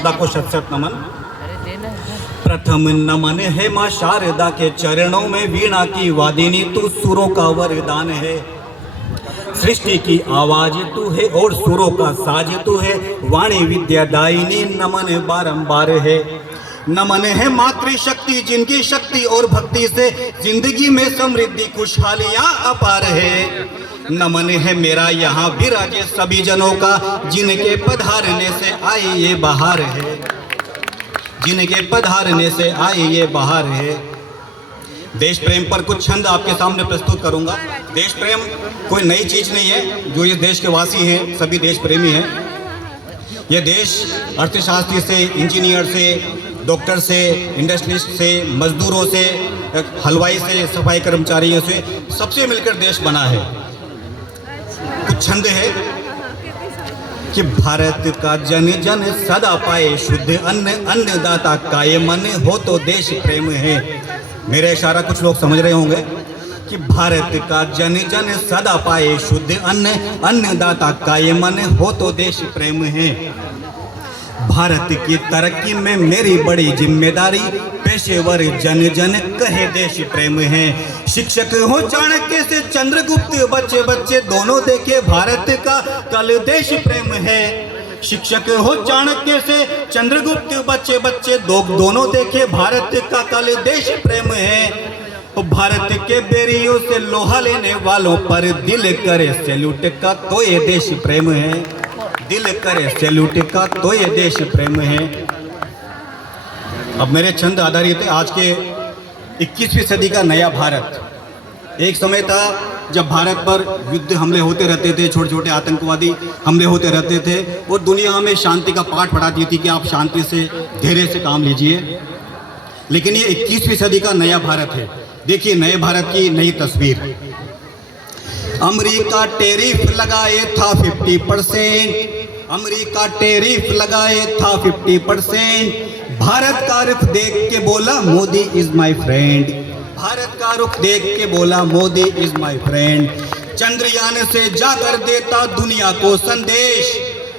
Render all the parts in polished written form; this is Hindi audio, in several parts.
शारदा को शत शत नमन। प्रथम नमन है माँ शारदा के चरणों में, वीणा की वादिनी तू सुरों का वरदान है। सृष्टि की आवाज तू है और सुरों का साज तू है, वाणी विद्या दायिनी नमन बारंबार है। नमन है मातृशक्ति जिनकी शक्ति और भक्ति से जिंदगी में समृद्धि खुशहालियां अपार है। नमन है मेरा यहाँ विराजे सभी जनों का, जिनके पधारने से आई ये बहार है, जिनके पधारने से आई ये बहार है। देश प्रेम पर कुछ छंद आपके सामने प्रस्तुत करूंगा। देश प्रेम कोई नई चीज नहीं है, जो ये देश के वासी हैं सभी देश प्रेमी हैं। ये देश अर्थशास्त्री से, इंजीनियर से, डॉक्टर से, इंडस्ट्रियलिस्ट से, मजदूरों से, हलवाई से, सफाई कर्मचारियों से, सबसे मिलकर देश बना है। कुछ छंद है कि भारत का जन जन सदा पाए शुद्ध अन्न, अन्नदाता का ये मन हो तो देश प्रेम है। मेरा इशारा कुछ लोग समझ रहे होंगे कि भारत का जन जन सदा पाए शुद्ध अन्न, अन्नदाता का ये मन हो तो देश प्रेम है। भारत की तरक्की में मेरी बड़ी जिम्मेदारी, पेशेवर जन जन कहे देश प्रेम है। शिक्षक हो चाणक्य से चंद्रगुप्त, बच्चे बच्चे दोनों देखे भारत का कल देश प्रेम है। शिक्षक हो चाणक्य से चंद्रगुप्त, बच्चे बच्चे दोनों देखे भारत का कल देश प्रेम है। भारत के बेरियों से लोहा लेने वालों पर दिल करे सैल्यूट का तो ये देश प्रेम है, दिल करे सैल्यूट का तो ये देश प्रेम है। अब मेरे छंद आधारित है आज के 21वीं सदी का नया भारत। एक समय था जब भारत पर युद्ध हमले होते रहते थे, छोटे छोटे आतंकवादी हमले होते रहते थे और दुनिया हमें शांति का पाठ पढ़ाती थी कि आप शांति से, धैर्य से काम लीजिए। लेकिन ये 21वीं सदी का नया भारत है। देखिए नए भारत की नई तस्वीर। अमेरिका टैरिफ लगाए था 50%, अमेरिका टैरिफ लगाए था 50%। भारत का रुख देख के बोला Modi is my friend, Bharat का रुख देख के बोला Modi is my friend. Chandrayaan से जाकर देता दुनिया को संदेश,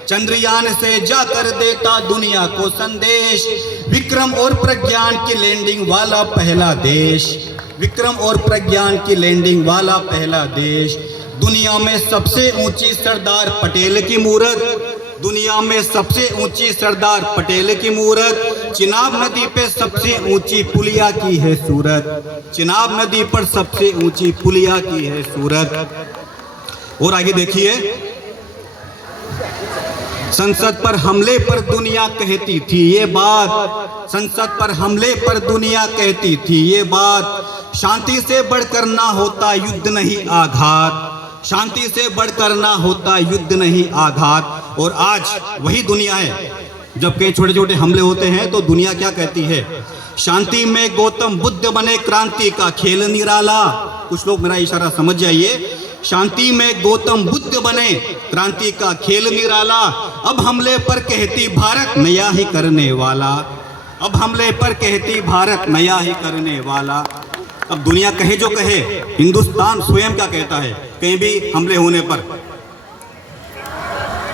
चंद्रयान से जाकर देता दुनिया को संदेश। विक्रम और प्रज्ञान की लैंडिंग वाला पहला देश, विक्रम और प्रज्ञान की लैंडिंग वाला पहला देश। दुनिया में सबसे ऊंची सरदार पटेल की मूरत, दुनिया में सबसे ऊंची सरदार पटेल की मूरत। चिनाब नदी पे सबसे ऊंची पुलिया की है सूरत, चिनाब नदी पर सबसे ऊंची पुलिया की है सूरत। और आगे देखिए, संसद पर हमले पर दुनिया कहती थी ये बात, संसद पर हमले पर दुनिया कहती थी ये बात। शांति से बढ़कर ना होता युद्ध नहीं आघात, शांति से बढ़कर ना होता युद्ध नहीं आघात। और आज वही दुनिया है, जब कई छोटे छोटे हमले होते हैं तो दुनिया क्या कहती है, शांति में गौतम बुद्ध बने क्रांति का खेल निराला। कुछ लोग मेरा इशारा समझ जाइए, शांति में गौतम बुद्ध बने क्रांति का खेल निराला। अब हमले पर कहती भारत नया ही करने वाला, अब हमले पर कहती भारत नया ही करने वाला। अब दुनिया कहे जो कहे, हिंदुस्तान स्वयं क्या कहता है कहीं भी हमले होने पर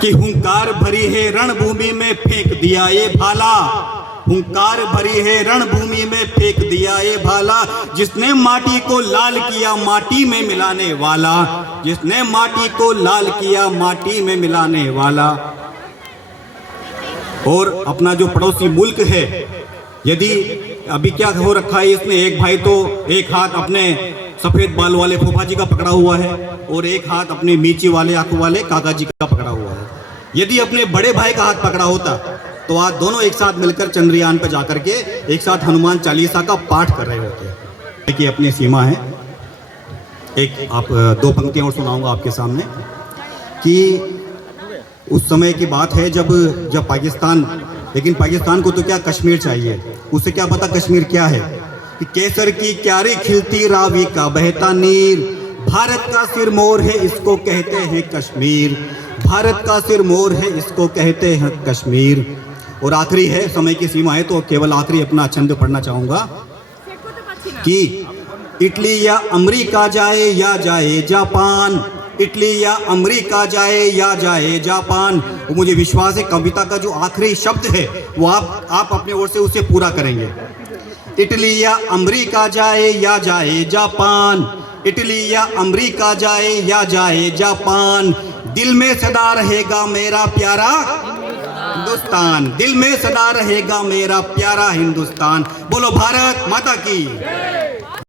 कि हुंकार भरी है रणभूमि में फेंक दिया ये भाला, हुंकार भरी है रणभूमि में फेंक दिया ये भाला। जिसने माटी को लाल किया माटी में मिलाने वाला, जिसने माटी को लाल किया माटी में मिलाने वाला। और अपना जो पड़ोसी मुल्क है, यदि अभी क्या हो रखा है इसने, एक भाई तो एक हाथ अपने सफेद बाल वाले फूफा जी का पकड़ा हुआ है और एक हाथ अपने मीची वाले आंखों वाले काका जी का पकड़ा हुआ है। यदि अपने बड़े भाई का हाथ पकड़ा होता तो आज दोनों एक साथ मिलकर चंद्रयान पर जाकर के एक साथ हनुमान चालीसा का पाठ कर रहे होते। देखिए अपनी सीमा है। एक आप दो पंक्तियां और सुनाऊंगा आपके सामने कि उस समय की बात है जब पाकिस्तान, लेकिन पाकिस्तान को तो क्या कश्मीर चाहिए, उसे क्या पता कश्मीर क्या है, कि केसर की क्यारी खिलती रावी का बहता नीर। भारत का सिर मोर है इसको कहते हैं कश्मीर, भारत का सिर मोर है इसको कहते हैं कश्मीर। और आखिरी है, समय की सीमा है तो केवल आखिरी अपना छंद पढ़ना चाहूंगा कि इटली या अमेरिका जाए या जाए जापान, इटली या अमेरिका जाए या जाए जापान। वो मुझे विश्वास है कविता का जो आखिरी शब्द है वो आप अपने ओर से उसे पूरा करेंगे। इटली या अमेरिका जाए या जाए जापान, इटली या अमेरिका जाए या जाए जापान, दिल में सदा रहेगा मेरा प्यारा हिंदुस्तान, दिल में सदा रहेगा मेरा प्यारा हिंदुस्तान। बोलो भारत माता की।